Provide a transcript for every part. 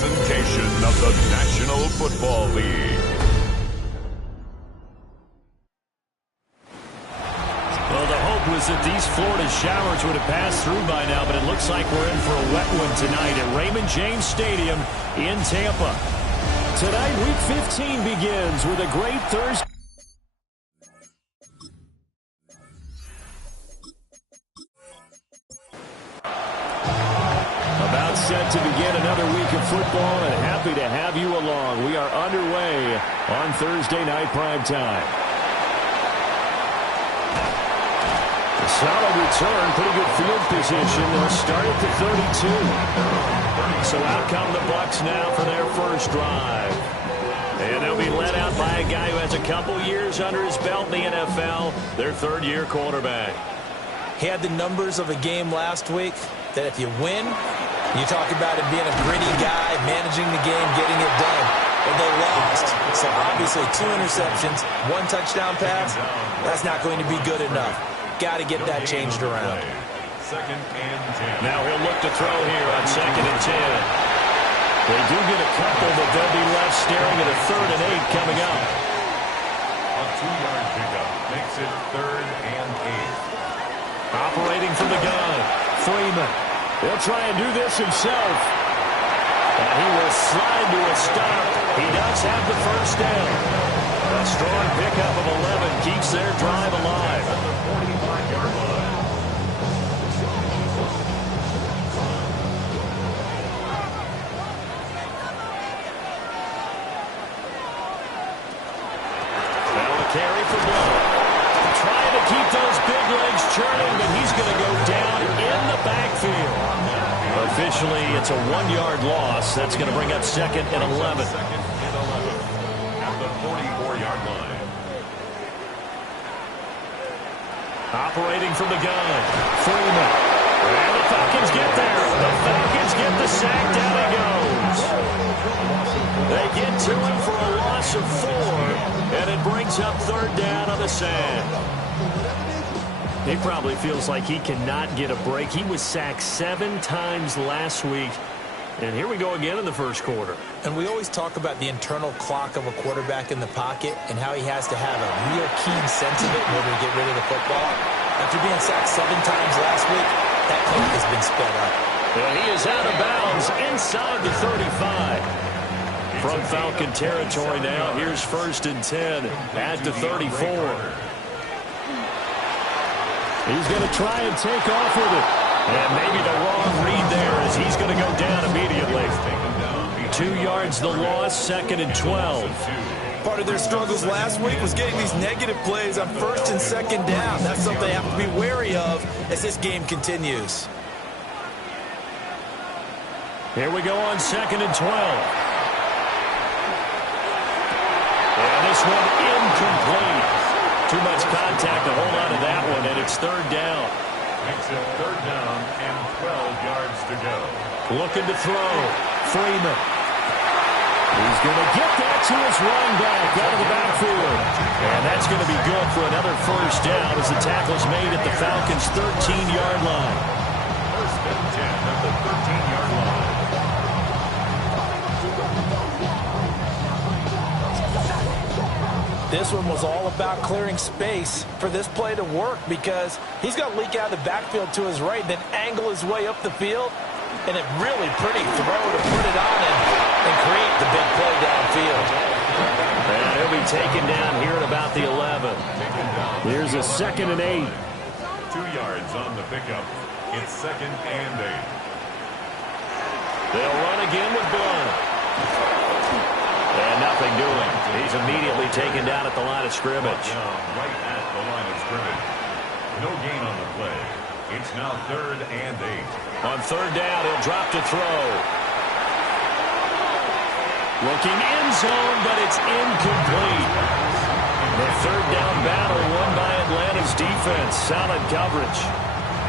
presentation of the National Football League. Well, the hope was that these Florida showers would have passed through by now, but it looks like we're in for a wet one tonight at Raymond James Stadium in Tampa. Tonight, Week 15 begins with a great Thursday. About set to begin another week of football, and happy to have you along. We are underway on Thursday night primetime. Solid return, pretty good field position. They'll start at the 32. So out come the Bucs now for their first drive. And they'll be led out by a guy who has a couple years under his belt in the NFL, their third-year quarterback. He had the numbers of a game last week that if you win, you talk about him being a gritty guy, managing the game, getting it done. But they lost. So obviously 2 interceptions, 1 touchdown pass, that's not going to be good enough. Got to get that changed around. Second and 10. Now he'll look to throw here on 2nd and 10. They do get a couple, but they'll be left staring at a 3rd and 8 coming up. A 2-yard pickup makes it 3rd and 8. Operating from the gun, Freeman. He'll try and do this himself. And he will slide to a stop. He does have the first down. A strong pickup of 11 keeps their drive alive. At the 45-yard line. Now a carry for Blood. Trying to keep those big legs churning, but he's going to go down in the backfield. Officially, it's a 1-yard loss. That's going to bring up 2nd and 11. Second and 11 at the 44-yard line. Operating from the gun, Freeman. And the Falcons get there. The Falcons get the sack. Down he goes. They get to him for a loss of 4, and it brings up 3rd down on the sack. He probably feels like he cannot get a break. He was sacked 7 times last week. And here we go again in the first quarter. And we always talk about the internal clock of a quarterback in the pocket and how he has to have a real keen sense of it in order to get rid of the football. After being sacked 7 times last week, that clock has been sped up. And he is out of bounds inside the 35. From Falcon territory now, here's 1st and 10 at the 34. He's going to try and take off with it. And maybe the wrong read there as he's going to go down immediately. 2 yards the loss, 2nd and 12. Part of their struggles last week was getting these negative plays on 1st and 2nd down. That's something they have to be wary of as this game continues. Here we go on 2nd and 12. And this one incomplete. Too much contact to hold on to that one, and it's 3rd down. Makes it 3rd down and 12 yards to go. Looking to throw. Freeman. He's going to get that to his running back out of the backfield. And that's going to be good for another 1st down as the tackle's made at the Falcons' 13-yard line. 1st and 10 at the 13-yard line. This one was all about clearing space for this play to work because he's going to leak out of the backfield to his right, then angle his way up the field, and a really pretty throw to put it on him and create the big play downfield. And he'll be taken down here at about the 11. Here's a 2nd and 8. 2 yards on the pickup. It's 2nd and 8. They'll run again with Blood. And nothing doing. He's immediately taken down at the line of scrimmage. Down right at the line of scrimmage. No gain on the play. It's now 3rd and 8. On 3rd down, he'll drop to throw. Looking end zone, but it's incomplete. The 3rd down battle won by Atlanta's defense. Solid coverage.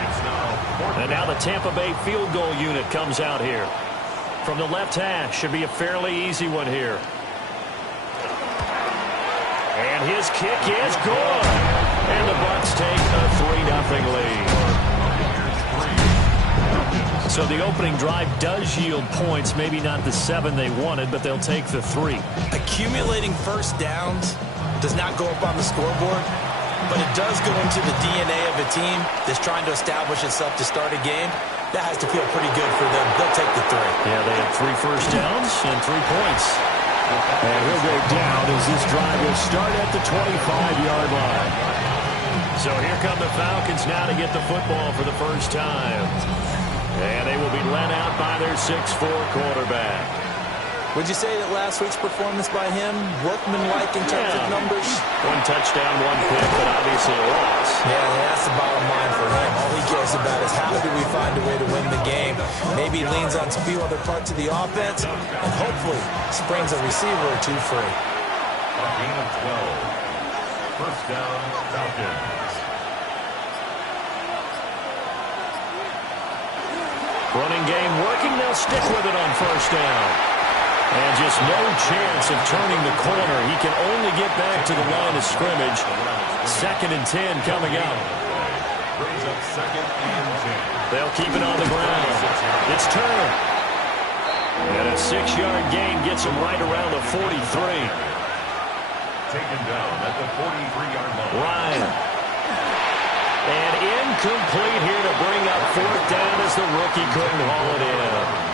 It's now 4th. And now the Tampa Bay field goal unit comes out here. From the left hash, should be a fairly easy one here. And his kick is good. And the Bucs take a 3-0 lead. So the opening drive does yield points, maybe not the 7 they wanted, but they'll take the 3. Accumulating first downs does not go up on the scoreboard, but it does go into the DNA of a team that's trying to establish itself to start a game. That has to feel pretty good for them. They'll take the 3. Yeah, they had 3 first downs and 3 points. And he'll go down as this drive will start at the 25-yard line. So here come the Falcons now to get the football for the first time. And they will be led out by their 6'4" quarterback. Would you say that last week's performance by him, workmanlike in terms of numbers? 1 touchdown, 1 pick, but obviously a loss. Yeah, that's the bottom line for him. All he cares about is how do we find a way to win the game. Maybe he leans on a few other parts of the offense and hopefully springs a receiver or 2 free. A gain of 12. First down, Falcons. Running game working. They'll stick with it on first down. And just no chance of turning the corner. He can only get back to the line of scrimmage. 2nd and 10 coming up. Brings up 2nd and 10. They'll keep it on the ground. It's Turner. And a 6-yard gain gets him right around the 43. Taken down at the 43-yard line. Ryan. And incomplete here to bring up 4th down as the rookie couldn't haul it in.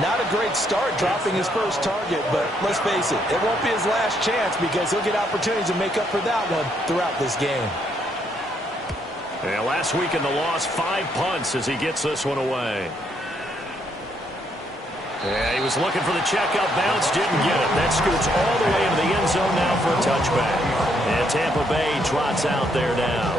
Not a great start dropping his first target, but let's face it, it won't be his last chance because he'll get opportunities to make up for that one throughout this game. And last week in the loss, 5 punts as he gets this one away. Yeah, he was looking for the checkup bounce, didn't get it. That scoots all the way into the end zone now for a touchback. And Tampa Bay trots out there now.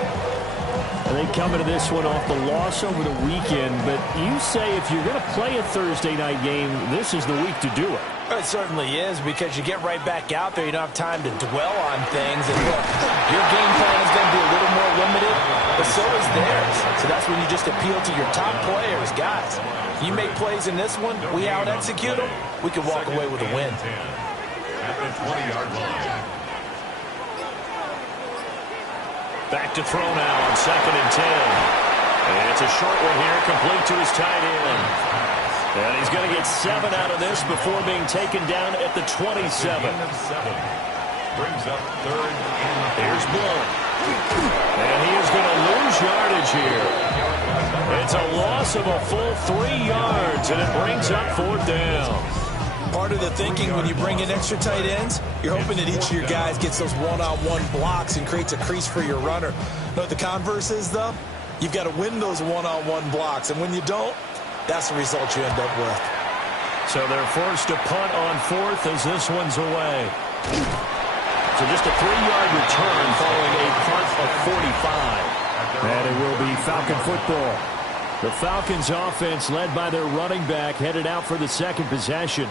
And they come into this one off the loss over the weekend, but you say if you're going to play a Thursday night game, this is the week to do it. It certainly is, because you get right back out there. You don't have time to dwell on things. And look, your game plan is going to be a little more limited, but so is theirs. So that's when you just appeal to your top players. Guys, you make plays in this one, we out-execute them, we can walk away with a win. At the 20-yard line. Back to throw now on 2nd and 10. And it's a short one here, complete to his tight end. And he's going to get 7 out of this before being taken down at the 27. Brings up 3rd and Here's Blunt. And he is going to lose yardage here. It's a loss of a full 3 yards, and it brings up 4th down. Part of the thinking when you bring in extra tight ends, you're hoping that each of your guys gets those one-on-one blocks and creates a crease for your runner. You know what the converse is, though? You've got to win those one-on-one blocks, and when you don't, that's the result you end up with. So they're forced to punt on 4th as this one's away. So just a 3-yard return following a punt of 45. And it will be Falcon football. The Falcons offense led by their running back headed out for the 2nd possession.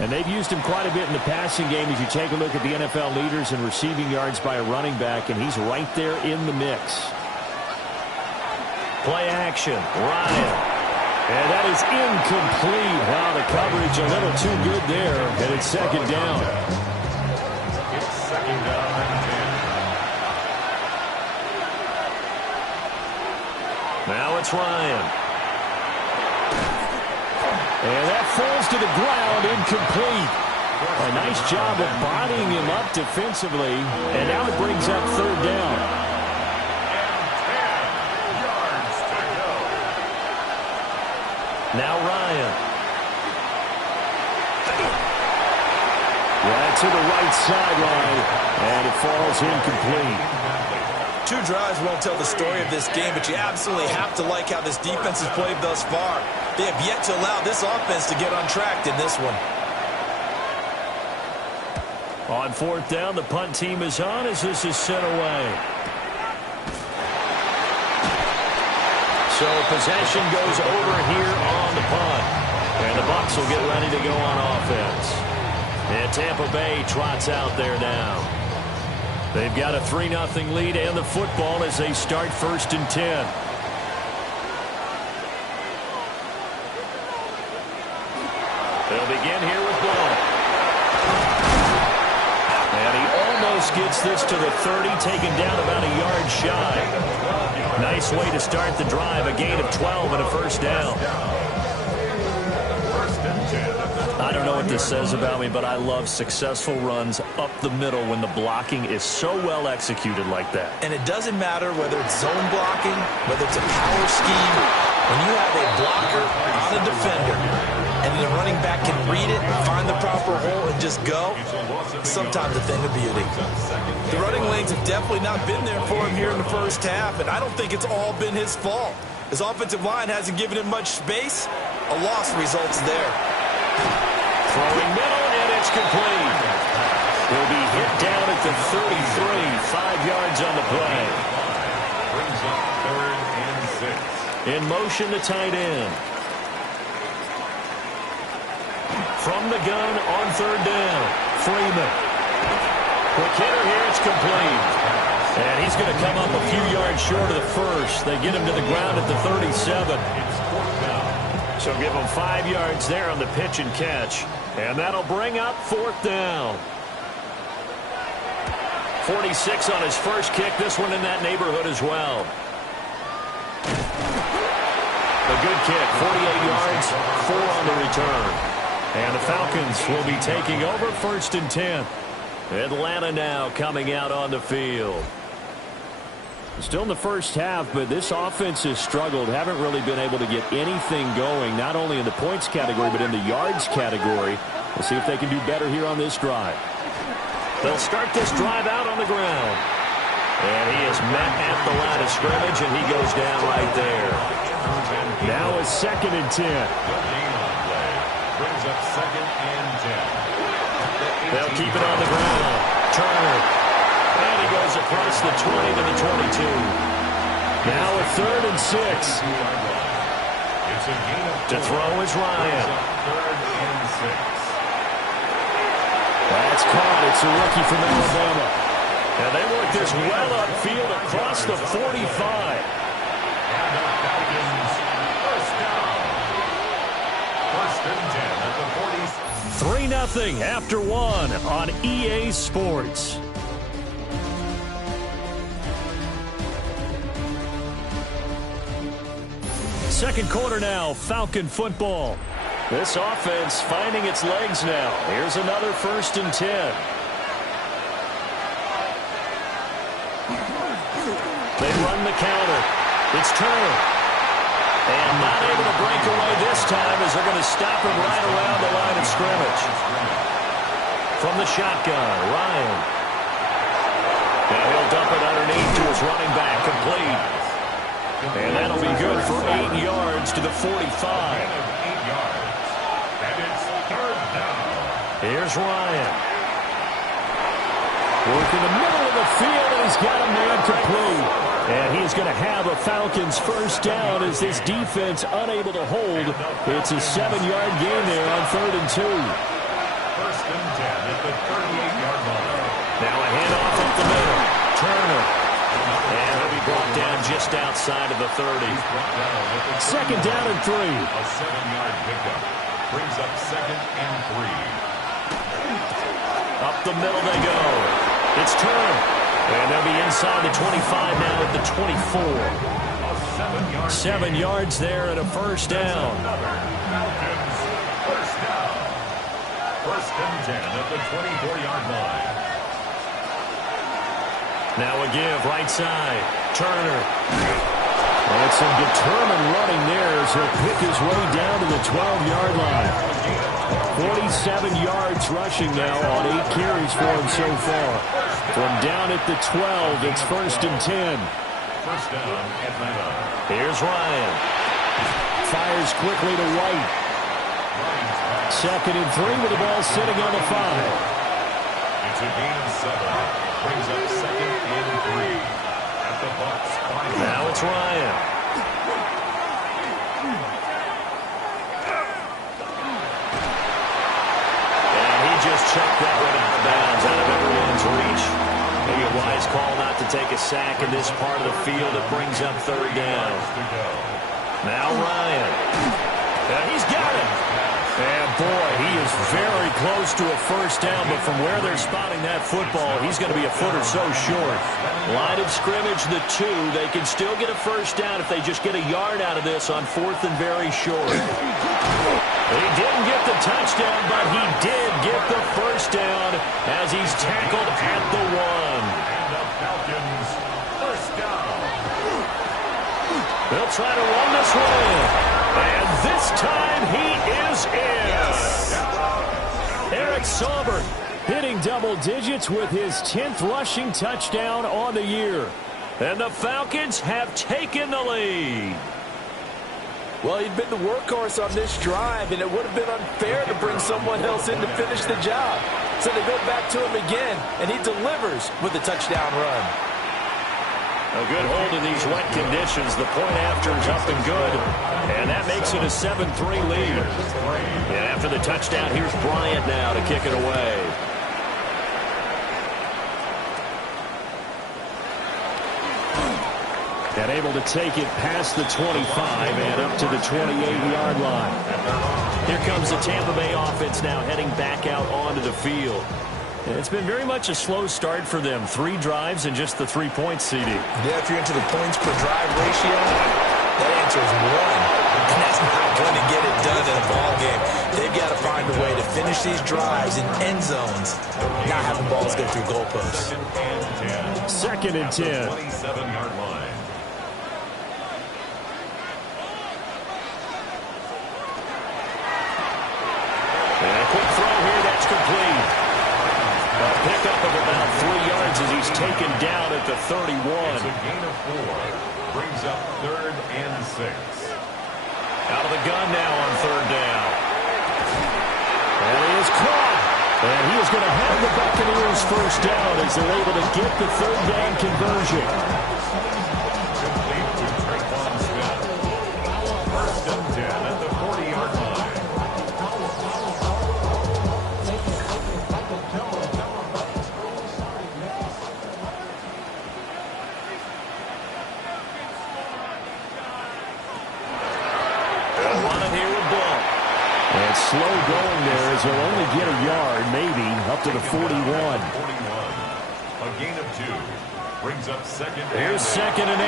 And they've used him quite a bit in the passing game as you take a look at the NFL leaders in receiving yards by a running back, and he's right there in the mix. Play action, Ryan. And that is incomplete. Wow, the coverage a little too good there, and it's 2nd down. It's 2nd down and 10. Now it's Ryan. And that falls to the ground, incomplete. A nice job of bodying him up defensively. And now it brings up 3rd down. And 10 yards to go. Now Ryan. Right to the right sideline. And it falls incomplete. 2 drives won't tell the story of this game, but you absolutely have to like how this defense has played thus far. They have yet to allow this offense to get untracked in this one. On 4th down, the punt team is on as this is sent away. So possession goes over here on the punt. And the Bucs will get ready to go on offense. And Tampa Bay trots out there now. They've got a 3-0 lead and the football as they start 1st and 10. They'll begin here with Blunt. And he almost gets this to the 30, taken down about a yard shy. Nice way to start the drive, a gain of 12 and a first down. I don't know what this says about me, but I love successful runs up the middle when the blocking is so well executed like that. And it doesn't matter whether it's zone blocking, whether it's a power scheme. When you have a blocker on a defender and the running back can read it, find the proper hole, and just go, sometimes a thing of beauty. The running lanes have definitely not been there for him here in the first half, and I don't think it's all been his fault. His offensive line hasn't given him much space. A loss results there. Throwing middle, and it's complete. He'll be hit down at the 33, 5 yards on the play. Brings up 3rd and 6. In motion, the tight end. From the gun on 3rd down, Freeman. Quick hitter here, it's complete. And he's going to come up a few yards short of the first. They get him to the ground at the 37. So give him 5 yards there on the pitch and catch. And that'll bring up 4th down. 46 on his first kick. This one in that neighborhood as well. A good kick, 48 yards, 4 on the return. And the Falcons will be taking over 1st and 10. Atlanta now coming out on the field. Still in the first half, but this offense has struggled. Haven't really been able to get anything going, not only in the points category, but in the yards category. We'll see if they can do better here on this drive. They'll start this drive out on the ground. And he is met at the line of scrimmage, and he goes down right there. Now it's 2nd and 10. Brings up 2nd and 10. They'll keep it on the ground. Turner. And he goes across the 20 to the 22. Now a 3rd and 6. To throw is Ryan. 3rd and 6. That's caught. It's a rookie from Alabama. And they work this well upfield across the 45. And the Falcons first down. 1st and 10 at the 40. 3-0 after 1 on EA Sports. Second quarter now, Falcon football. This offense finding its legs now. Here's another 1st and 10. They run the counter. It's Turner. And not able to break away this time as they're going to stop him right around the line of scrimmage. From the shotgun, Ryan. Now he'll dump it underneath to his running back, complete. And that'll be good for 8 yards to the 45. 8 yards. And it's 3rd down. Here's Ryan. Working the middle of the field, and he's got a man complete. And he's going to have a Falcons first down as this defense unable to hold. It's a 7-yard gain there on 3rd and 2. 1st and 10 at the 38-yard line. Now a handoff up the middle. Turner. And he'll be brought down just outside of the 30. 2nd down and 3. A 7-yard pickup. Brings up 2nd and 3. Up the middle they go. It's Turner. And they'll be inside the 25 now at the 24. 7 yards there and a first down. Falcons first down. 1st and 10 at the 24-yard line. Now a give, right side. Turner. And some determined running there as he'll pick his way down to the 12-yard line. 47 yards rushing now on 8 carries for him so far. From down at the 12, it's 1st and 10. First down, Atlanta. Here's Ryan. Fires quickly to White. 2nd and 3 with the ball sitting on the 5. It's a gain of 7. Brings up 2nd and 3. At the Bucs 5. Now it's Ryan. And he just chucked that one out of bounds, out of everyone's reach. Maybe a wise call not to take a sack in this part of the field. It brings up 3rd down. Now Ryan. And he's got it. And boy, he is very close to a first down, but from where they're spotting that football, he's going to be a foot or so short. Line of scrimmage, the 2. They can still get a first down if they just get a yard out of this on 4th and very short. He didn't get the touchdown, but he did get the first down as he's tackled at the 1. And the Falcons, first down. They'll try to run this one in. And this time he is in. Yes. Eric Sauber hitting double digits with his 10th rushing touchdown on the year. And the Falcons have taken the lead. Well, he'd been the workhorse on this drive, and it would have been unfair to bring someone else in to finish the job. So they go back to him again, and he delivers with a touchdown run. A good hold in these wet conditions. The point after is up and good. And that makes it a 7-3 lead. And after the touchdown, here's Bryant now to kick it away. And able to take it past the 25 and up to the 28-yard line. Here comes the Tampa Bay offense now heading back out onto the field. It's been very much a slow start for them. 3 drives and just the 3 points, CD. Yeah, if you're into the points per drive ratio, that answer is 1. And that's not going to get it done in a ball game. They've got to find a way to finish these drives in end zones, not having balls go through goalposts. Second and 10. 27-yard line. And a quick throw here, that's complete. A pickup of about 3 yards as he's taken down at the 31. It's a gain of 4. Brings up 3rd and 6. Out of the gun now on 3rd down. And he is caught. And he is going to have the Buccaneers first down as they're able to get the 3rd down conversion. Complete to Traquan Smith. 1st and 10 at the 40-yard line. And slow going there as he'll only get a yard, maybe, up to the 41. A gain of 2. Brings up 2nd and 8. Here's 2nd and 8.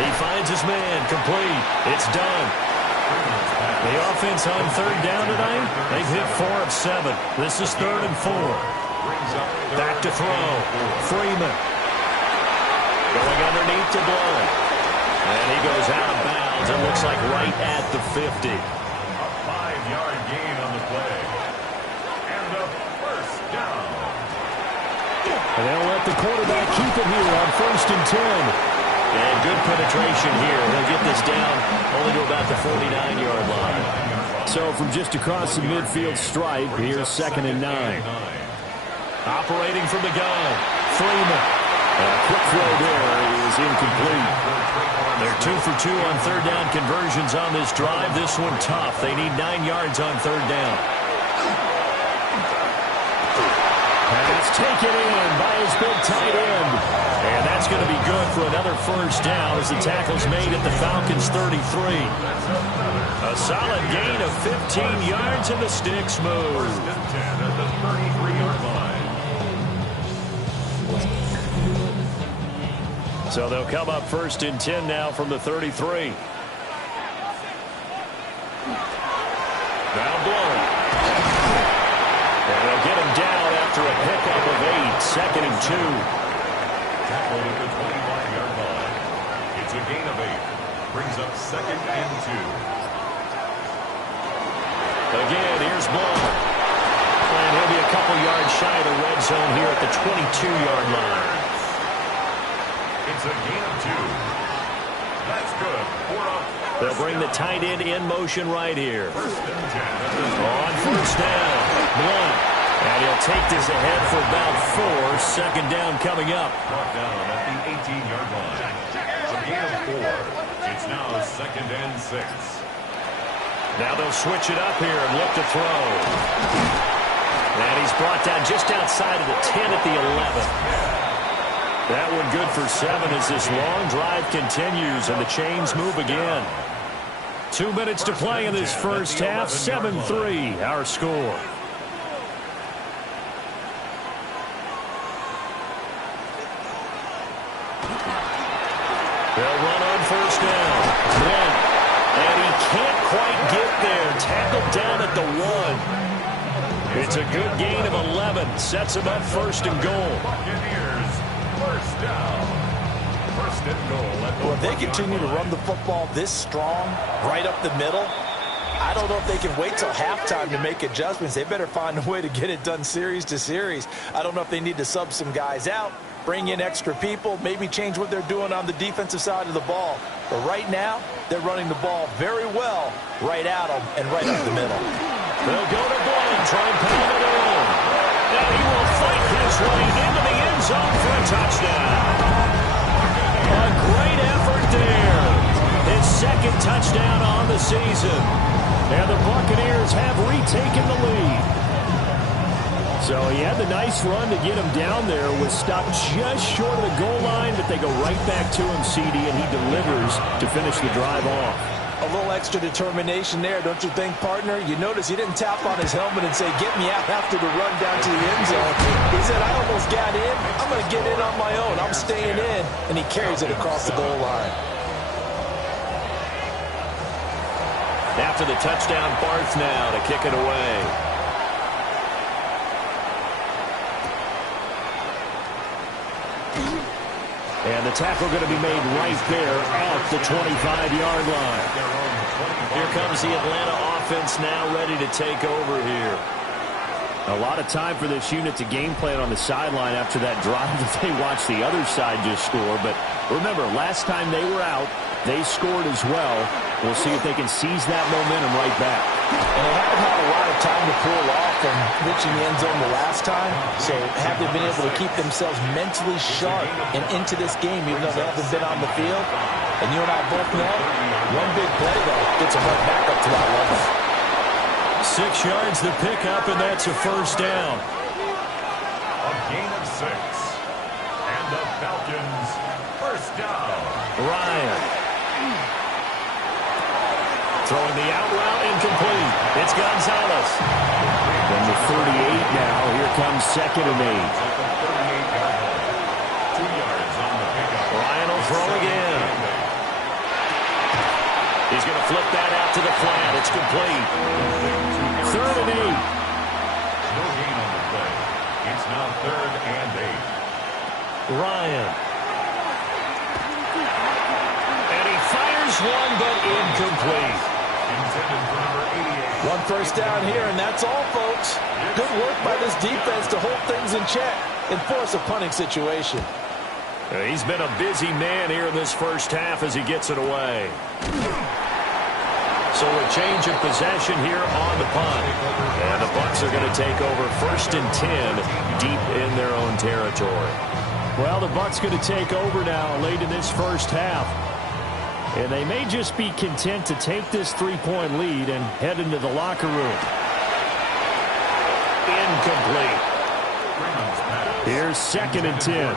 He finds his man, complete. It's done. The offense on 3rd down tonight, they've hit 4 of 7. This is 3rd and 4. Back to throw. Freeman. Going underneath to Blunt. And he goes out of bounds. It looks like right at the 50. A 5-yard gain on the play. And a first down. And they'll let the quarterback keep it here on 1st and 10. And good penetration here. He'll get this down only to about the 49-yard line. So from just across the midfield stripe, here's 2nd and 9. Operating from the gun, Freeman. And a quick throw there is incomplete. They're 2 for 2 on 3rd down conversions on this drive. This one tough. They need 9 yards on 3rd down. Pass taken in by his big tight end. And that's going to be good for another first down as the tackle's made at the Falcons' 33. A solid gain of 15 yards and the sticks move. 1st and 10 at the 33-yard line. So they'll come up 1st and 10 now from the 33. Now Blunt. And they'll get him down after a pickup of 8. 2nd and 2. Tackled at the 25-yard line. It's a gain of 8. Brings up 2nd and 2. Again, here's Blunt. And he'll be a couple yards shy of the red zone here at the 22-yard line. It's a gain of 2. That's good. 4 up. They'll bring the tight end in motion right here. 1st and 10. On first down, Blunt. And he'll take this ahead for about 4. 2nd down coming up. Brought down at the 18-yard line. A gain of 4. It's now 2nd and 6. Now they'll switch it up here and look to throw. And he's brought down just outside of the 10 at the 11. That one good for 7 as this long drive continues and the chains move again. 2 minutes to play in this first half. 7-3 our score. They'll run on first down. Glenn. And he can't quite get there. Tackled down at the 1. It's a good gain of 11. Sets him up first and goal. Buccaneers, first down. First and goal at the Well, if they continue to run the football this strong, right up the middle, I don't know if they can wait till halftime to make adjustments. They better find a way to get it done series to series. I don't know if they need to sub some guys out, bring in extra people, maybe change what they're doing on the defensive side of the ball. But right now, they're running the ball very well right at them and right up the middle. They'll go to Glenn, try and pound it in. And he will fight his way into the end zone for a touchdown. A great effort there. His second touchdown on the season. And the Buccaneers have retaken the lead. So he had the nice run to get him down there, was stopped just short of the goal line, but they go right back to him, CD, and he delivers to finish the drive off. A little extra determination there, don't you think, partner? You notice he didn't tap on his helmet and say, get me out after the run down to the end zone. He said, I almost got in. I'm going to get in on my own. I'm staying in. And he carries it across the goal line. After the touchdown, Barth now to kick it away. And the tackle going to be made right there at the 25-yard line. Here comes the Atlanta offense now ready to take over here. A lot of time for this unit to game plan on the sideline after that drive that they watched the other side just score. But remember, last time they were out, they scored as well. We'll see if they can seize that momentum right back. And they haven't had a lot of time to pull off from reaching the end zone the last time. So have they been able to keep themselves mentally sharp and into this game, even though they haven't been on the field? And you and I both know, one big play, though, gets them right back up to that level. 6 yards the pickup, and that's a first down. A gain of 6. And the Falcons, first down. Ryan. Throwing the out route, incomplete. It's Gonzalez. Then the 38 now. Here comes 2nd and 8. 2 yards on the pickup. Ryan will throw again. He's going to flip that out to the flat. It's complete. 3rd and 8. No gain on the play. It's now 3rd and 8. Ryan. And he fires one, but incomplete. Intended for number 88. One first down here, and that's all, folks. Good work by this defense to hold things in check and force a punting situation. He's been a busy man here in this first half as he gets it away. So a change of possession here on the punt. And the Bucs are going to take over 1st and 10 deep in their own territory. Well, the Bucs going to take over now late in this first half. And they may just be content to take this 3-point lead and head into the locker room. Incomplete. Here's 2nd and 10.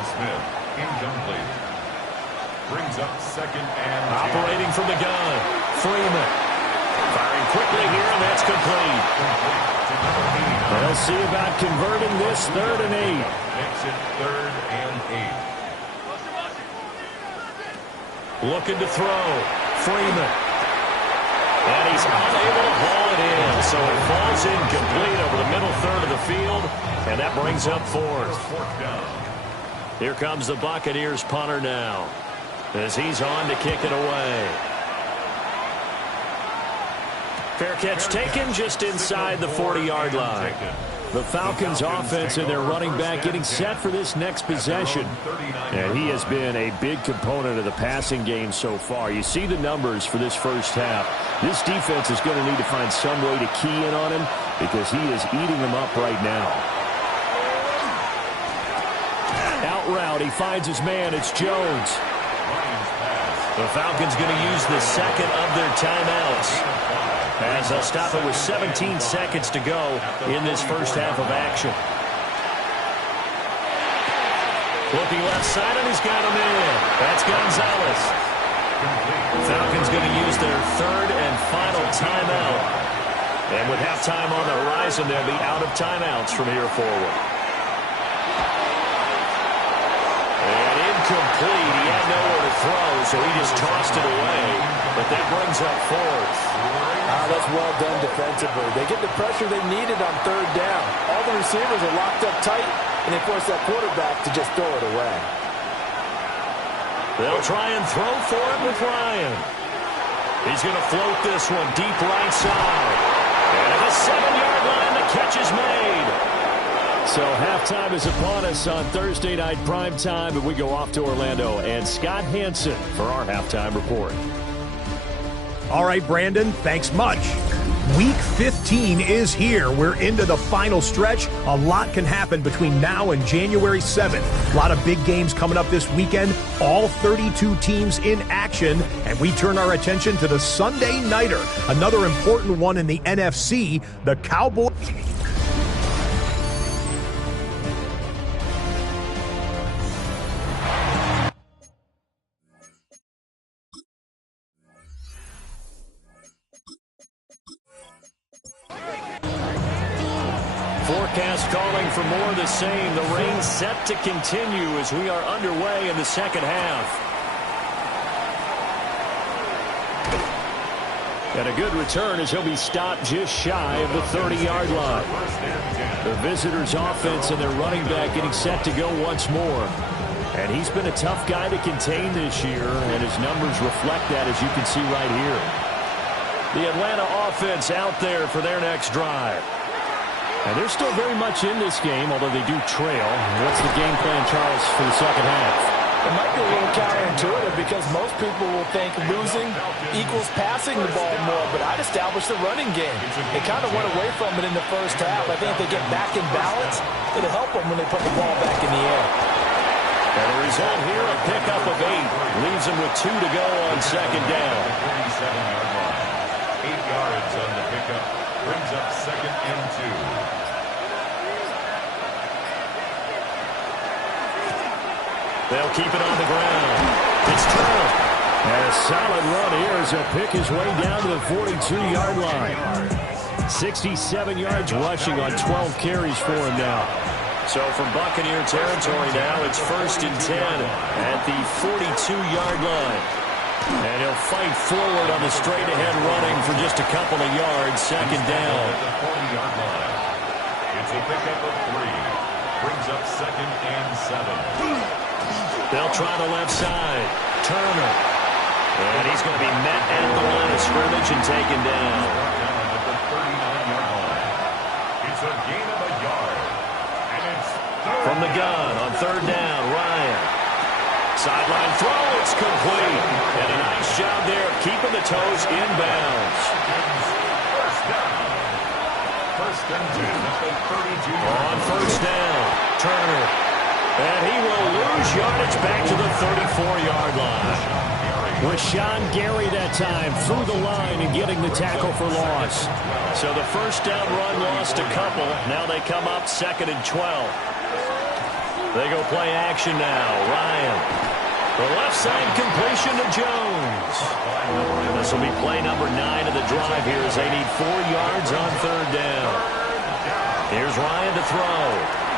Smith, incomplete. Brings up 2nd and 10. Operating from the gun. Freeman. Firing quickly here, and that's complete. They'll see about converting this 3rd and 8. Makes it 3rd and 8. Looking to throw. Freeman. And he's unable to haul it in. So it falls incomplete over the middle third of the field. And that brings up 4th. Here comes the Buccaneers punter now, as he's on to kick it away. Fair catch taken just inside the 40-yard line. The Falcons offense and their running back getting set for this next possession. And he has been a big component of the passing game so far. You see the numbers for this first half. This defense is going to need to find some way to key in on him because he is eating them up right now. Out route, he finds his man. It's Jones. The Falcons going to use the second of their timeouts, as they'll stop it with 17 seconds to go in this first half of action. Looking left side, and he's got him in. That's Gonzalez. Falcons going to use their third and final timeout. And with halftime on the horizon, they'll be out of timeouts from here forward. And incomplete. He had nowhere to throw, so he just tossed it away. But that brings up fourth. That's well done defensively. They get the pressure they needed on third down. All the receivers are locked up tight, and they force that quarterback to just throw it away. They'll try and throw for him with Ryan. He's going to float this one deep right side. And at the 7-yard line, the catch is made. So halftime is upon us on Thursday night primetime, and we go off to Orlando. And Scott Hansen for our halftime report. All right, Brandon, thanks much. Week 15 is here. We're into the final stretch. A lot can happen between now and January 7th. A lot of big games coming up this weekend. All 32 teams in action. And we turn our attention to the Sunday Nighter. Another important one in the NFC, the Cowboys. Forecast calling for more of the same. The rain set to continue as we are underway in the second half. And a good return as he'll be stopped just shy of the 30-yard line. The visitors' offense and their running back getting set to go once more. And he's been a tough guy to contain this year, and his numbers reflect that, as you can see right here. The Atlanta offense out there for their next drive. And they're still very much in this game, although they do trail. What's the game plan, Charles, for the second half? It might be a little counterintuitive because most people will think losing equals passing the ball more, but I'd establish the running game. They kind of went away from it in the first half. I think if they get back in balance, it'll help them when they put the ball back in the air. And the result here, a pickup of 8. Leaves them with 2 to go on second down. 37-yard line. 8 yards on the pickup. Brings up second and 2. They'll keep it on the ground. It's Turner. And a solid run here as he'll pick his way down to the 42-yard line. 67 yards rushing on 12 carries for him now. So from Buccaneer territory now, it's 1st and 10 at the 42-yard line. And he'll fight forward on the straight-ahead running for just a couple of yards. Second down. At the 40-yard line. It's a pickup of 3. Brings up second and 7. They'll try the left side. Turner. And he's going to be met at the line of scrimmage and taken down. At the 39-yard line. It's a gain of a yard. And it's from the gun on third down, Ryan. Sideline throw, it's complete. And a nice job there of keeping the toes inbounds. First down. 1st and 10 at the 32-yard line. On first down, Turner. And he will lose yardage back to the 34-yard line. Rashawn Gary that time through the line and getting the tackle for loss. So the first down run lost a couple. Now they come up 2nd and 12. They go play action now. Ryan. The left side completion to Jones. This will be play number 9 of the drive here as they need 4 yards on third down. Here's Ryan to throw.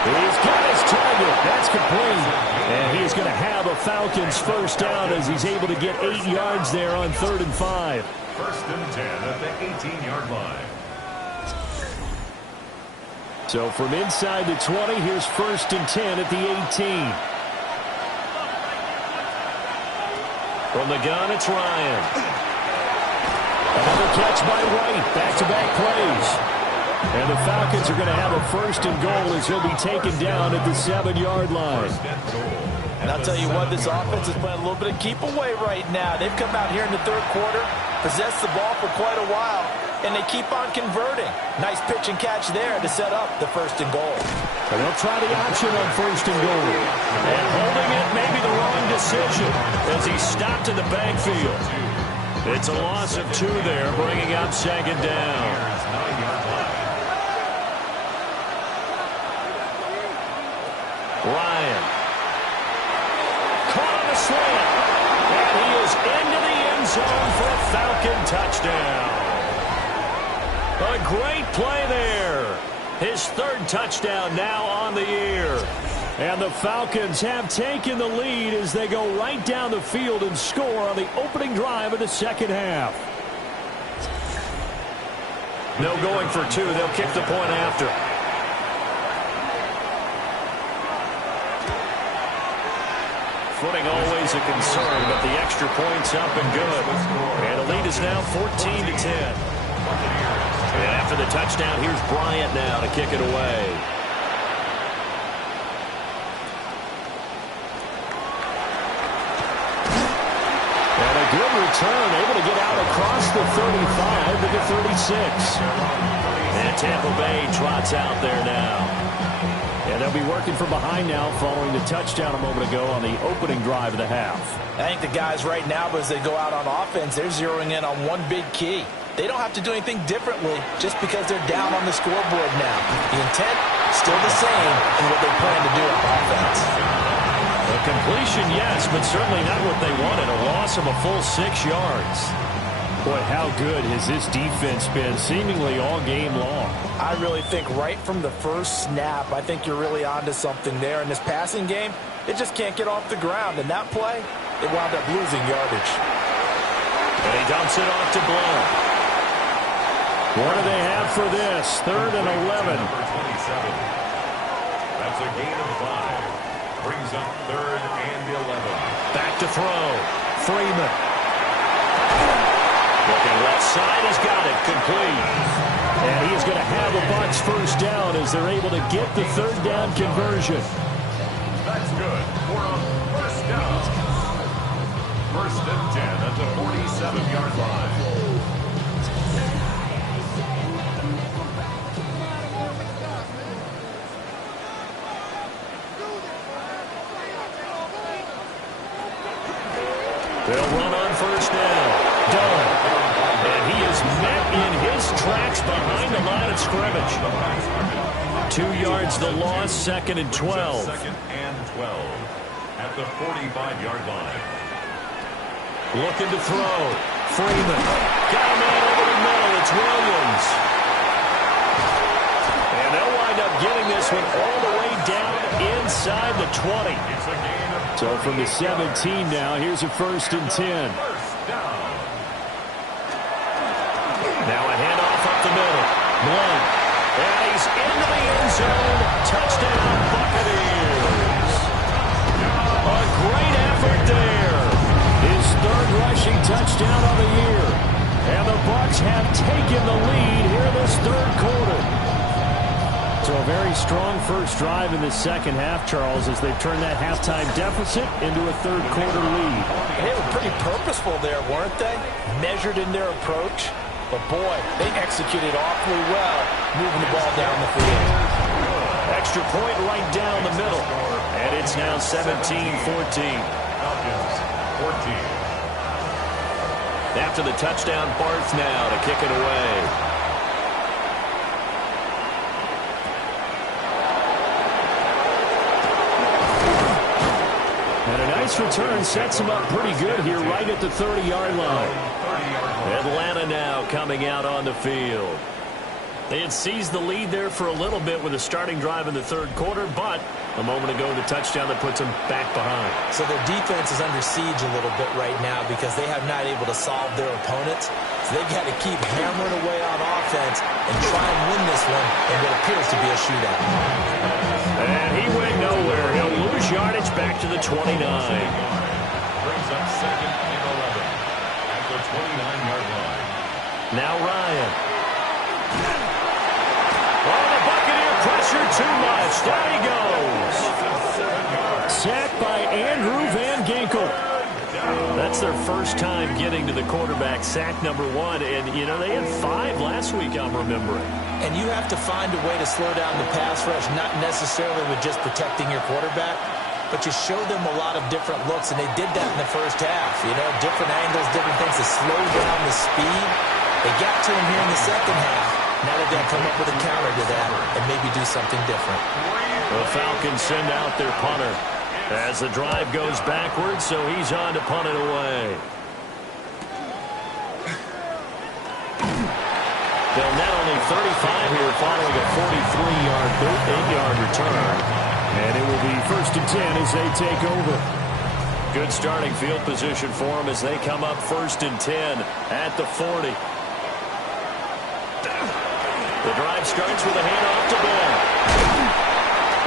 He's got his target. That's complete. And he's going to have a Falcons first down as he's able to get 8 yards there on 3rd and 5. 1st and 10 at the 18-yard line. So from inside the 20, here's 1st and 10 at the 18. From the gun, it's Ryan. Another catch by White. Back-to-back plays. And the Falcons are going to have a 1st and goal as he'll be taken down at the 7-yard line. And I'll tell you what, this offense is playing a little bit of keep away right now. They've come out here in the third quarter, possessed the ball for quite a while, and they keep on converting. Nice pitch and catch there to set up the 1st and goal. And they'll try the option on 1st and goal. And holding it may be the wrong decision as he stopped in the backfield. It's a loss of 2 there, bringing up 2nd down. Ryan. Caught on the slant. And zone for a Falcon touchdown. A great play there. His third touchdown now on the year. And the Falcons have taken the lead as they go right down the field and score on the opening drive of the second half. No going for two. They'll kick the point after. Footing always a concern, but the extra point's up and good. And the lead is now 14-10. And after the touchdown, here's Bryant now to kick it away. And a good return, able to get out across the 35 to the 36. And Tampa Bay trots out there now. And they'll be working from behind now following the touchdown a moment ago on the opening drive of the half. I think the guys right now, as they go out on offense, they're zeroing in on one big key. They don't have to do anything differently just because they're down on the scoreboard now. The intent, still the same in what they plan to do on offense. A completion, yes, but certainly not what they wanted. A loss of a full 6 yards. Boy, how good has this defense been seemingly all game long? I really think right from the first snap, I think you're really onto something there. In this passing game, it just can't get off the ground. And that play, it wound up losing yardage. And he dumps it off to Blount. What do they have for this? 3rd and 11. That's a gain of 5. Brings up 3rd and 11. Back to throw. Freeman. Looking left side, he's got it. Complete. And he is going to have the Bucs first down as they're able to get the 3rd down conversion. That's good for a first down. 1st and 10 at the 47-yard line. They'll run on first down. Done. And he is met in his tracks behind the line of scrimmage. 2 yards the loss, 2nd and 12. 2nd and 12 at the 45-yard line. Looking to throw. Freeman. Got a man over the middle. It's Williams. And they'll wind up getting this one all the way down inside the 20. It's a gain of So from the 17 now, here's a 1st and 10. Now a handoff up the middle. Blount. And he's into the end zone. Touchdown, Buccaneers. A great effort there. His 3rd rushing touchdown of the year. And the Bucs have taken the lead here in this 3rd quarter. So a very strong first drive in the second half, Charles, as they've turned that halftime deficit into a 3rd quarter lead. They were pretty purposeful there, weren't they? Measured in their approach. But, boy, they executed awfully well moving the ball down the field. Extra point right down the middle. And it's now 17-14. Falcons 14. After the touchdown, Barth now to kick it away. And a nice return sets him up pretty good here right at the 30-yard line. Atlanta now coming out on the field. They had seized the lead there for a little bit with a starting drive in the 3rd quarter, but a moment ago the touchdown that puts them back behind. So their defense is under siege a little bit right now because they have not able to solve their opponents. So they've got to keep hammering away on offense and try and win this one in what appears to be a shootout. And he went nowhere. He'll lose yardage back to the 29. Brings up 2nd and 11 at the 29-yard line. Now Ryan. Oh, the Buccaneer pressure too much. Down he goes. Sacked by Andrew Van Ginkel. That's their first time getting to the quarterback, sack number 1. And, you know, they had 5 last week, I'm remembering. And you have to find a way to slow down the pass rush, not necessarily with just protecting your quarterback, but you show them a lot of different looks, and they did that in the first half. You know, different angles, different things to slow down the speed. They got to him here in the second half. Now they've got to come up with a counter to that and maybe do something different. The Falcons send out their punter as the drive goes backwards, so he's on to punt it away. They'll net only 35 here following a 43-yard, 8-yard return. And it will be 1st and 10 as they take over. Good starting field position for them as they come up 1st and 10 at the 40. The drive starts with a handoff to Ball.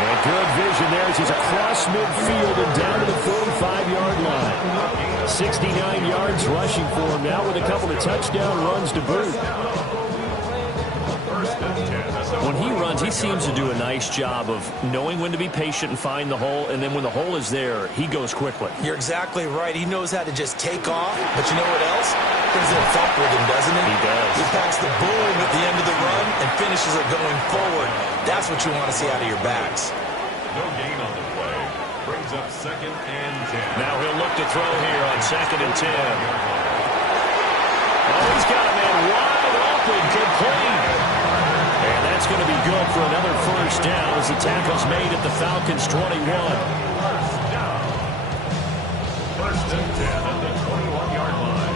And good vision there as he's across midfield and down to the 45-yard line. 69 yards rushing for him now with a couple of touchdown runs to boot. When he runs, he seems to do a nice job of knowing when to be patient and find the hole, and then when the hole is there, he goes quickly. You're exactly right. He knows how to just take off, but you know what else? Brings a thump with him, doesn't he? He does. He packs the boom at the end of the run and finishes it going forward. That's what you want to see out of your backs. No gain on the play. Brings up 2nd and 10. Now he'll look to throw here on 2nd and 10. Oh, he's got a man wide open, complete. And that's going to be good for another 1st down as the tackle's made at the Falcons' 21. 1st and 10 at the 21-yard line.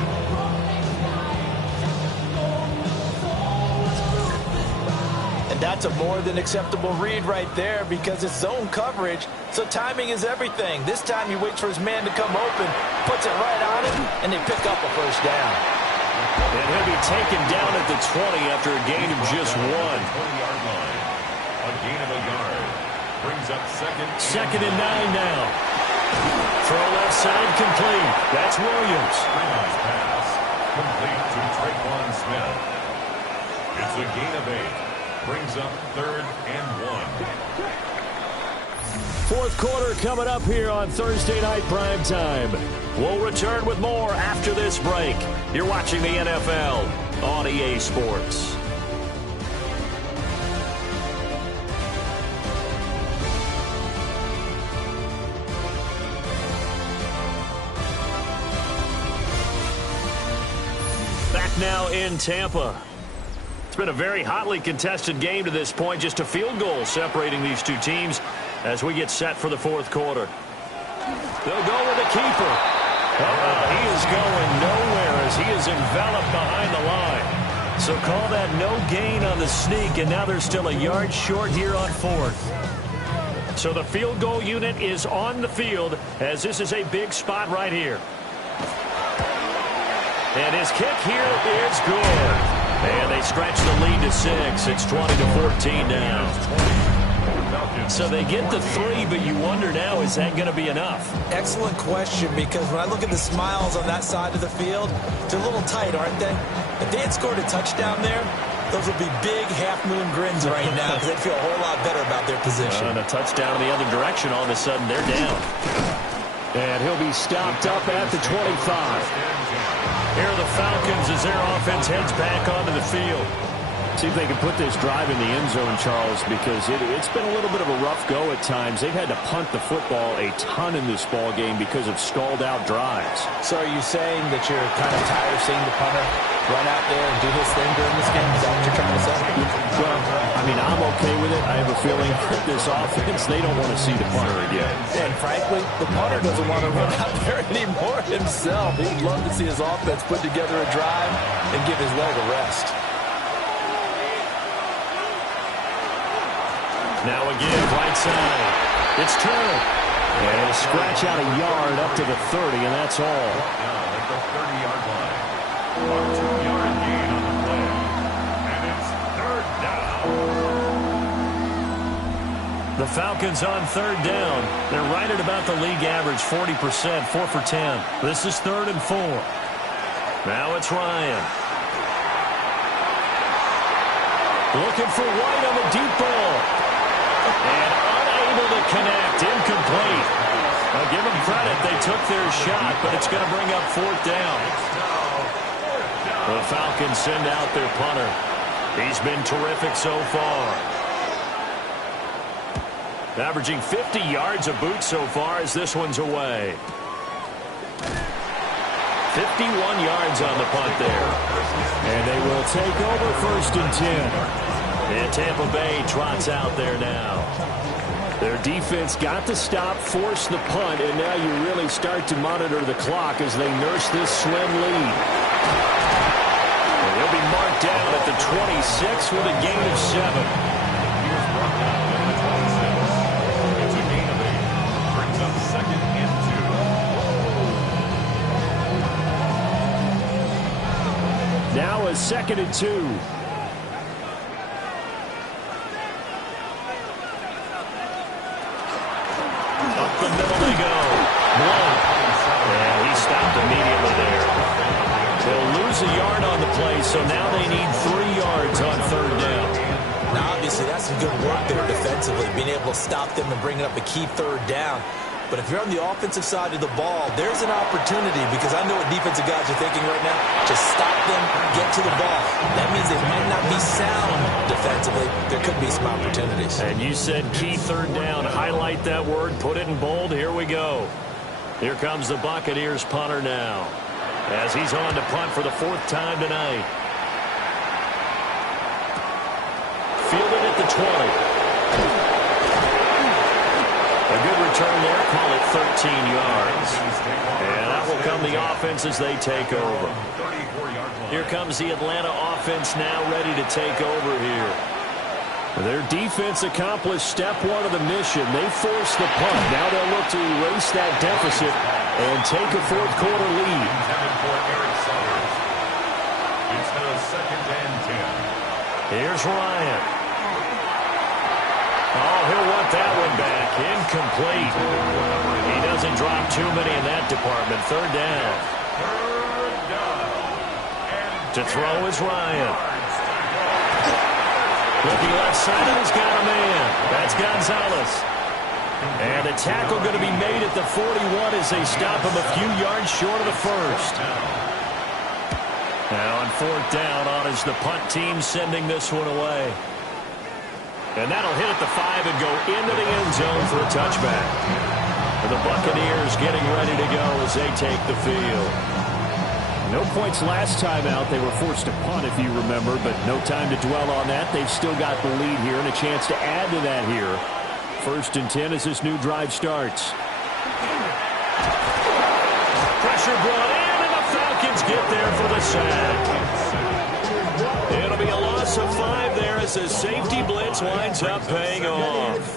And that's a more than acceptable read right there because it's zone coverage, so timing is everything. This time he waits for his man to come open, puts it right on him, and they pick up a 1st down. And he'll be taken down at the 20 after a gain of just 1. 20-yard line. A gain of a yard. Brings up 2nd and 9 now. Throw left side complete. That's Williams. Pass complete to Traquan Smith. It's a gain of 8. Brings up 3rd and 1. 4th quarter coming up here on Thursday Night Prime Time. We'll return with more after this break. You're watching the NFL on EA Sports. Back now in Tampa. It's been a very hotly contested game to this point. Just a field goal separating these two teams as we get set for the 4th quarter. They'll go with a keeper. He is going nowhere as he is enveloped behind the line. So call that no gain on the sneak, and now they're still a yard short here on 4th. So the field goal unit is on the field as this is a big spot right here. And his kick here is good. And they stretch the lead to 6. It's 20-14 now. So they get the 3, but you wonder now, is that going to be enough? Excellent question, because when I look at the smiles on that side of the field, they're a little tight, aren't they? If they had scored a touchdown there, those would be big half-moon grins right now because they'd feel a whole lot better about their position. And a touchdown in the other direction, all of a sudden they're down. And he'll be stopped up at the 25. Here are the Falcons as their offense heads back onto the field. See if they can put this drive in the end zone, Charles, because it's been a little bit of a rough go at times. They've had to punt the football a ton in this ball game because of stalled-out drives. So are you saying that you're kind of tired of seeing the punter run out there and do his thing during this game? Is that what you're trying to say? Well, I mean, I'm okay with it. I have a feeling that this offense, they don't want to see the punter again. And frankly, the punter doesn't want to run out there anymore himself. He'd love to see his offense put together a drive and give his leg a rest. Now again, right side. It's turned. And a scratch out a yard up to the 30, and that's all. Down at the 30-yard line. A 2-yard gain on the play. And it's 3rd down. The Falcons on 3rd down. They're right at about the league average, 40%, 4 for 10. This is 3rd and 4. Now it's Ryan. Looking for White on the deep ball. And unable to connect, incomplete. I'll give them credit, they took their shot, but it's going to bring up 4th down. The Falcons send out their punter. He's been terrific so far. Averaging 50 yards a boot so far as this one's away. 51 yards on the punt there. And they will take over 1st and 10. And Tampa Bay trots out there now. Their defense got the stop, forced the punt, and now you really start to monitor the clock as they nurse this slim lead. And they'll be marked down at the 26 with a gain of 7. Here's brought down at the 26. It's a gain of 8. Brings up 2nd and 2. Now a 2nd and 2. Up the middle they go. Blunt. And he stopped immediately there. They'll lose a yard on the play, so now they need 3 yards on 3rd down. Now, obviously, that's some good work there defensively, being able to stop them and bring up a key 3rd down. But if you're on the offensive side of the ball, there's an opportunity, because I know what defensive guys are thinking right now. Just stop them, get to the ball. That means they might not be sound defensively. There could be some opportunities. And you said key 3rd down. Highlight that word, put it in bold. Here we go. Here comes the Buccaneers punter now, as he's on to punt for the 4th time tonight. Fielded at the 20. A good return there. Call it 13 yards. And that will come the offense as they take over. Here comes the Atlanta offense now ready to take over here. Their defense accomplished step 1 of the mission. They forced the punt. Now they'll look to erase that deficit and take a 4th quarter lead. It's now 2nd and 10. Here's Ryan. Oh, he'll want that one back. Incomplete. He doesn't drop too many in that department. 3rd down. To throw is Ryan. Looking left side, and he's got a man. That's Gonzalez. And the tackle going to be made at the 41 as they stop him a few yards short of the 1st. Now on 4th down, on is the punt team sending this one away. And that'll hit at the 5 and go into the end zone for a touchback. And the Buccaneers getting ready to go as they take the field. No points last time out. They were forced to punt, if you remember, but no time to dwell on that. They've still got the lead here and a chance to add to that here. 1st and 10 as this new drive starts. Pressure brought in, and the Falcons get there for the sack. It'll be a loss of 5 there as the safety blitz winds up paying off.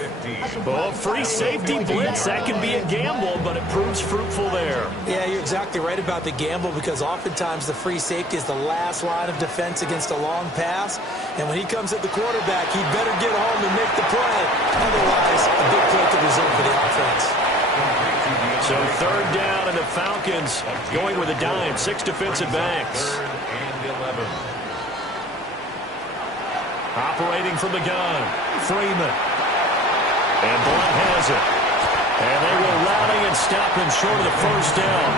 Well, free safety blitz, that can be a gamble, but it proves fruitful there. Yeah, you're exactly right about the gamble, because oftentimes the free safety is the last line of defense against a long pass. And when he comes at the quarterback, he better get home and make the play. Otherwise, a big play could result for the offense. So 3rd down, and the Falcons going with a dime. 6 defensive backs. 3rd and 11. Operating from the gun, Freeman. And Blunt has it. And they will routing and stop him short of the 1st down.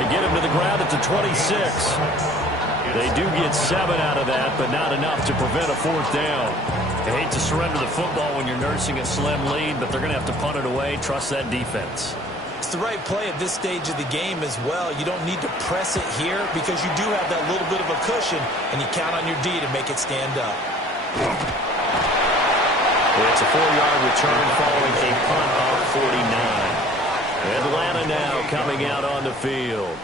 They get him to the ground at the 26. They do get 7 out of that, but not enough to prevent a 4th down. They hate to surrender the football when you're nursing a slim lead, but they're going to have to punt it away. Trust that defense. It's the right play at this stage of the game as well. You don't need to press it here, because you do have that little bit of a cushion, and you count on your D to make it stand up. It's a 4-yard return following a punt of 49. Atlanta now coming out on the field.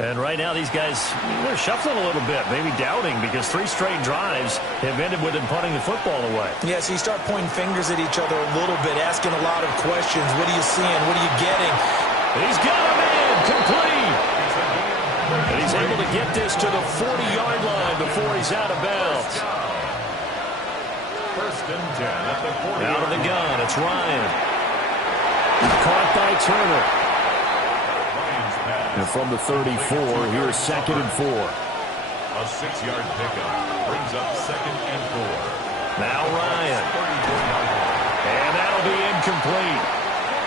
And right now these guys, they're shuffling a little bit, maybe doubting, because 3 straight drives have ended with them punting the football away. Yeah, so you start pointing fingers at each other a little bit, asking a lot of questions. What are you seeing? What are you getting? He's got a man, complete. And he's able to get this to the 40-yard line before he's out of bounds. 1st and 10 at the 40. Out of the gun, it's Ryan. Caught by Turner. And from the 34, here's 2nd and 4. A 6-yard pickup brings up 2nd and 4. Now Ryan. And that'll be incomplete.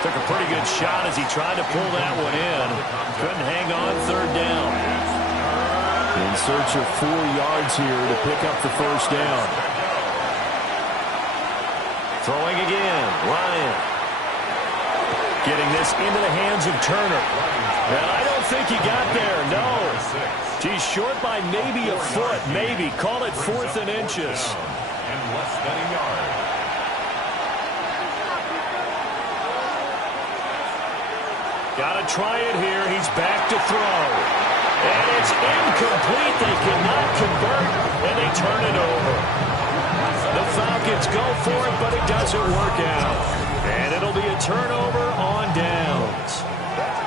Took a pretty good shot as he tried to pull that one in. Couldn't hang on 3rd down. In search of 4 yards here to pick up the 1st down. Throwing again, Ryan. Getting this into the hands of Turner. And I don't think he got there, no. He's short by maybe a foot, maybe. Call it 4th and inches. And less than a yard. Got to try it here. He's back to throw. And it's incomplete. They cannot convert, and they turn it over. The Falcons go for it, but it doesn't work out. And it'll be a turnover on downs.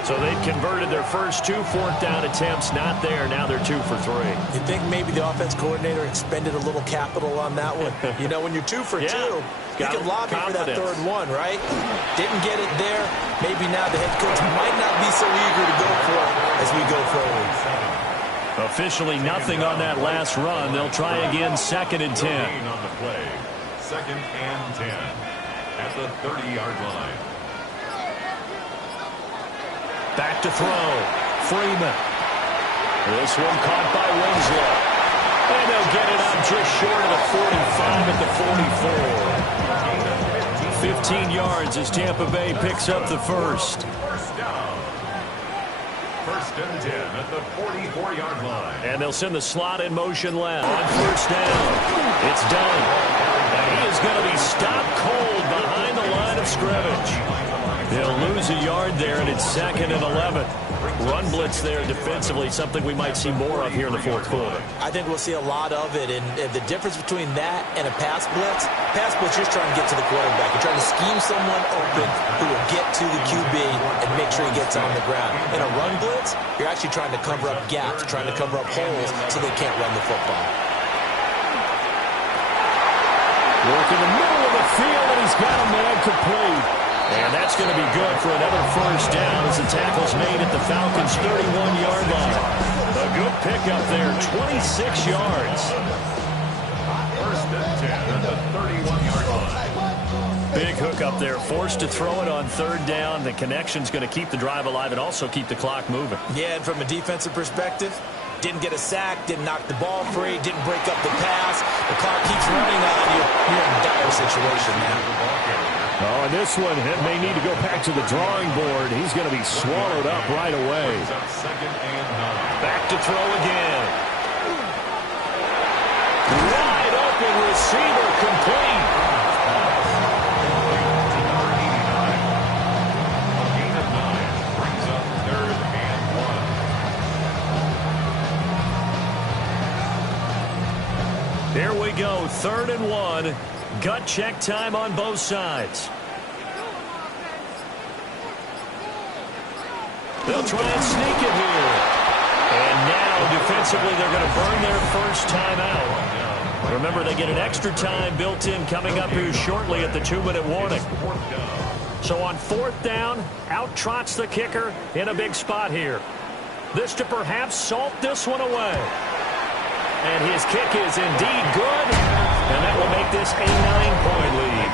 So they've converted their first 2 fourth-down attempts. Not there. Now they're 2 for 3. You think maybe the offense coordinator expended a little capital on that one? You know, when you're 2 for 2, you can lobby for that third one, right? Didn't get it there. Maybe now the head coach might not be so eager to go for it as we go forward. Officially nothing on that last run. They'll try again, 2nd and 10. On the play, 2nd and 10 at the 30-yard line. Back to throw. Freeman. This one caught by Winslow. And they'll get it up just short of the 45 at the 44. 15 yards as Tampa Bay picks up the first. First down. 1st and 10 at the 44-yard line. And they'll send the slot in motion left. On first down. It's done. And he is going to be stopped cold behind the line of scrimmage. They'll lose a yard there, and it's 2nd and 11. Run blitz there defensively, something we might see more of here in the fourth quarter. I think we'll see a lot of it, and the difference between that and a pass blitz, you're trying to get to the quarterback. You're trying to scheme someone open who will get to the QB and make sure he gets on the ground. In a run blitz, you're actually trying to cover up gaps, trying to cover up holes so they can't run the football. Work in the middle of the field, and he's got a man complete. And that's going to be good for another first down as the tackle's made at the Falcons' 31-yard line. A good pickup there, 26 yards. 1st and 10 at the 31-yard line. Big hook up there, forced to throw it on 3rd down. The connection's going to keep the drive alive and also keep the clock moving. Yeah, and from a defensive perspective, didn't get a sack, didn't knock the ball free, didn't break up the pass. The clock keeps running on you. You're in a dire situation now. Oh, and this one may need to go back to the drawing board. He's going to be swallowed up right away. 2nd and 9. Back to throw again. Wide open receiver complete. A gain of 9 brings up 3rd and 1. There we go, 3rd and 1. Gut check time on both sides. They'll try and sneak it here. And now, defensively, they're going to burn their first timeout. Remember, they get an extra time built in coming up here shortly at the 2-minute warning. So on 4th down, out trots the kicker in a big spot here. This to perhaps salt this one away. And his kick is indeed good. And that will make this a 9-point lead.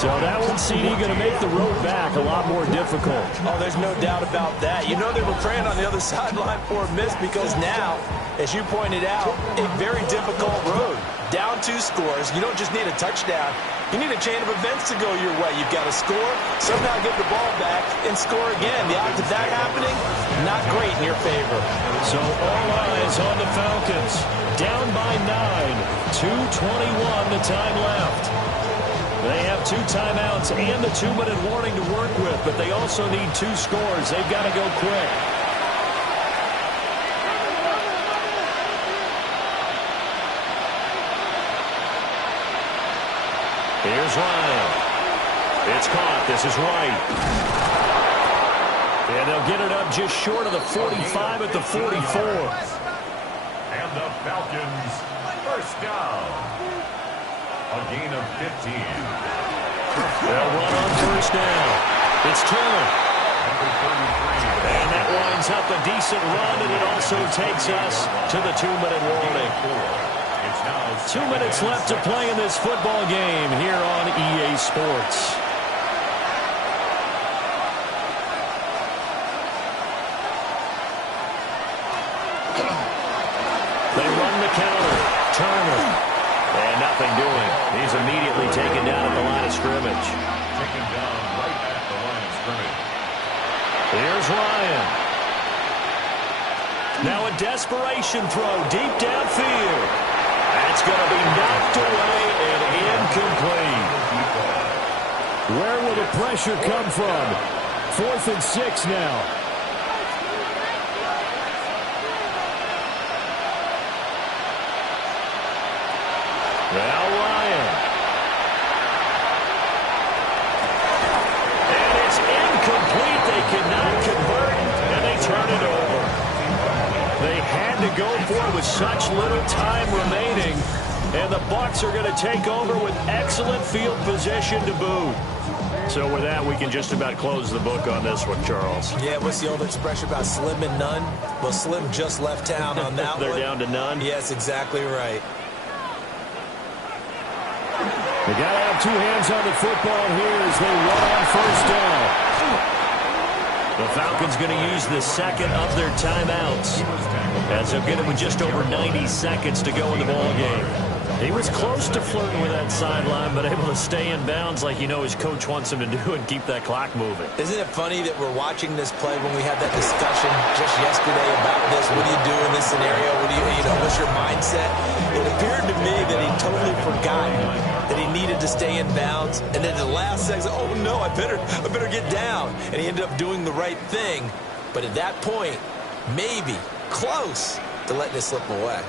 So that one, CD, going to make the road back a lot more difficult. Oh, there's no doubt about that. You know they were praying on the other sideline for a miss because now, as you pointed out, a very difficult road. Down 2 scores. You don't just need a touchdown. You need a chain of events to go your way. You've got to score, somehow get the ball back, and score again. The odds of that happening, not great in your favor. So all eyes on the Falcons. Down by 9. 2:21 the time left. They have 2 timeouts and the 2-minute warning to work with, but they also need 2 scores. They've got to go quick. Here's Ryan. It's caught. This is Wright. And they'll get it up just short of the 45 at the 44. And the Falcons, first down. A gain of 15. They'll run on first down. It's Turner. And that winds up a decent run, and it also takes us to the 2-minute warning. 2 minutes left to play in this football game here on EA Sports. They run the counter. Turner. And nothing doing. He's immediately taken down at the line of scrimmage. Taken down right at the line of scrimmage. Here's Ryan. Now a desperation throw deep downfield. That's going to be knocked away and incomplete. Where will the pressure come from? 4th and 6 now. had to go for it with such little time remaining. And the Bucs are going to take over with excellent field position to boot. So with that, we can just about close the book on this one, Charles. Yeah, what's the old expression about slim and none? Well, Slim just left town on that They're one. down to none? Yes, exactly right. They got to have two hands on the football here as they run on first down. The Falcons going to use the second of their timeouts as they'll get it with just over 90 seconds to go in the ball game. He was close to flirting with that sideline, but able to stay in bounds like you know his coach wants him to do and keep that clock moving. Isn't it funny that we're watching this play when we had that discussion just yesterday about this? What do you do in this scenario? What do you know, what's your mindset? It appeared to me that he totally forgot that he needed to stay in bounds. And then the last second, oh no, I better get down. And he ended up doing the right thing. But at that point, maybe close to letting it slip away.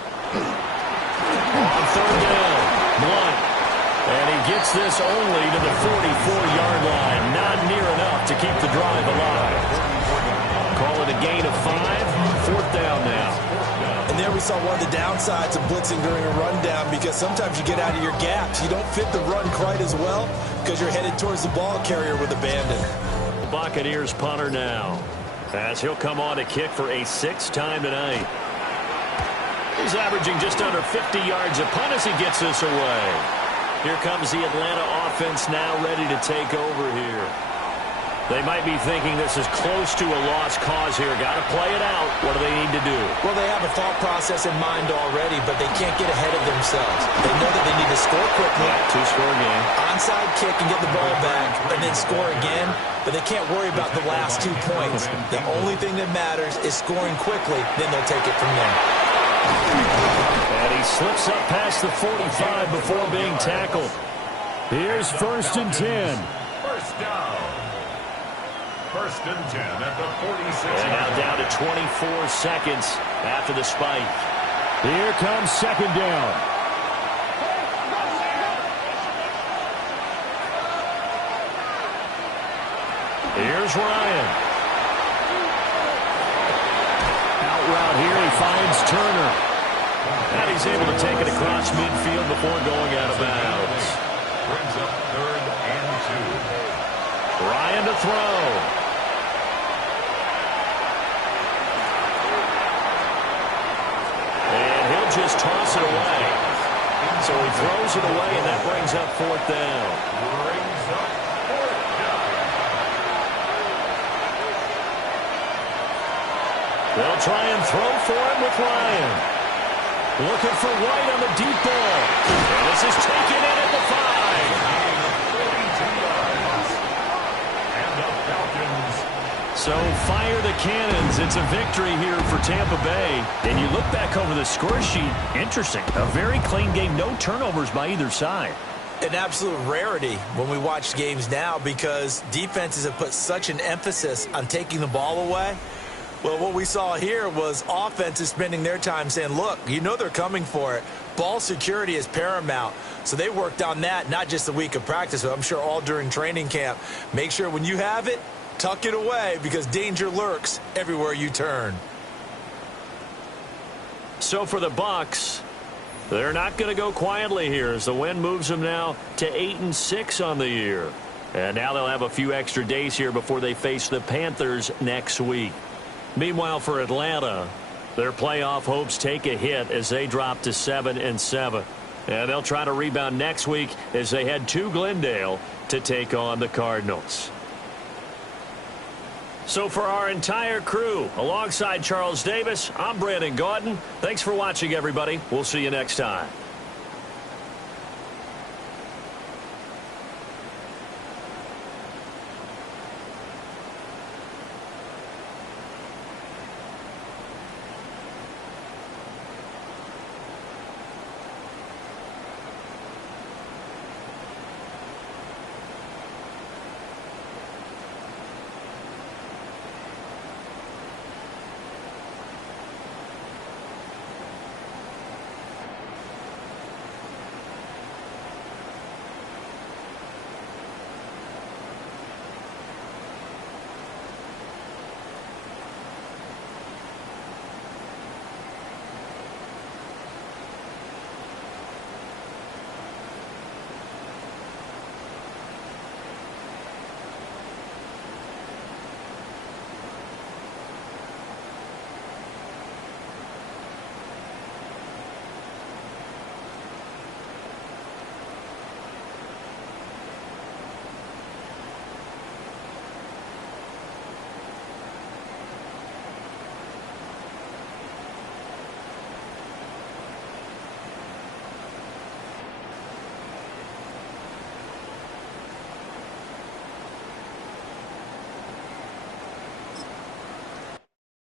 On third down, Blunt. And he gets this only to the 44-yard line. Not near enough to keep the drive alive. Call it a gain of 5. Fourth down now. And there we saw one of the downsides of blitzing during a rundown, because sometimes you get out of your gaps. You don't fit the run quite as well because you're headed towards the ball carrier with abandon. Buccaneers punter now, as he'll come on to kick for a 6th time tonight. He's averaging just under 50 yards a punt as he gets this away. Here comes the Atlanta offense now ready to take over here. They might be thinking this is close to a lost cause here. Got to play it out. What do they need to do? Well, they have a thought process in mind already, but they can't get ahead of themselves. They know that they need to score quickly. Two-score game. Onside kick and get the ball back and then score again, but they can't worry about the last 2 points. The only thing that matters is scoring quickly, then they'll take it from there. And he slips up past the 45 before being tackled. Here's 1st and 10. First down. 1st and 10 at the 46. And now down to 24 seconds after the spike. Here comes 2nd down. Here's Ryan. Out route here, he finds Turner. And he's able to take it across midfield before going out of bounds. Brings up 3rd and 2. Ryan to throw. And he'll just toss it away. So he throws it away, and that brings up 4th down. Brings up 4th down. They'll try and throw for him with Ryan. Looking for White on the deep ball. And this is taken in at the 5. So fire the cannons. It's a victory here for Tampa Bay. And you look back over the score sheet. Interesting. A very clean game. No turnovers by either side. An absolute rarity when we watch games now, because defenses have put such an emphasis on taking the ball away. Well, what we saw here was offenses spending their time saying, look, you know they're coming for it. Ball security is paramount. So they worked on that, not just the week of practice, but I'm sure all during training camp. Make sure when you have it, tuck it away, because danger lurks everywhere you turn. So for the Bucs, they're not going to go quietly here as the win moves them now to 8-6 on the year. And now they'll have a few extra days here before they face the Panthers next week. Meanwhile, for Atlanta, their playoff hopes take a hit as they drop to 7-7. And they'll try to rebound next week as they head to Glendale to take on the Cardinals. So for our entire crew, alongside Charles Davis, I'm Brandon Gaudin. Thanks for watching, everybody. We'll see you next time.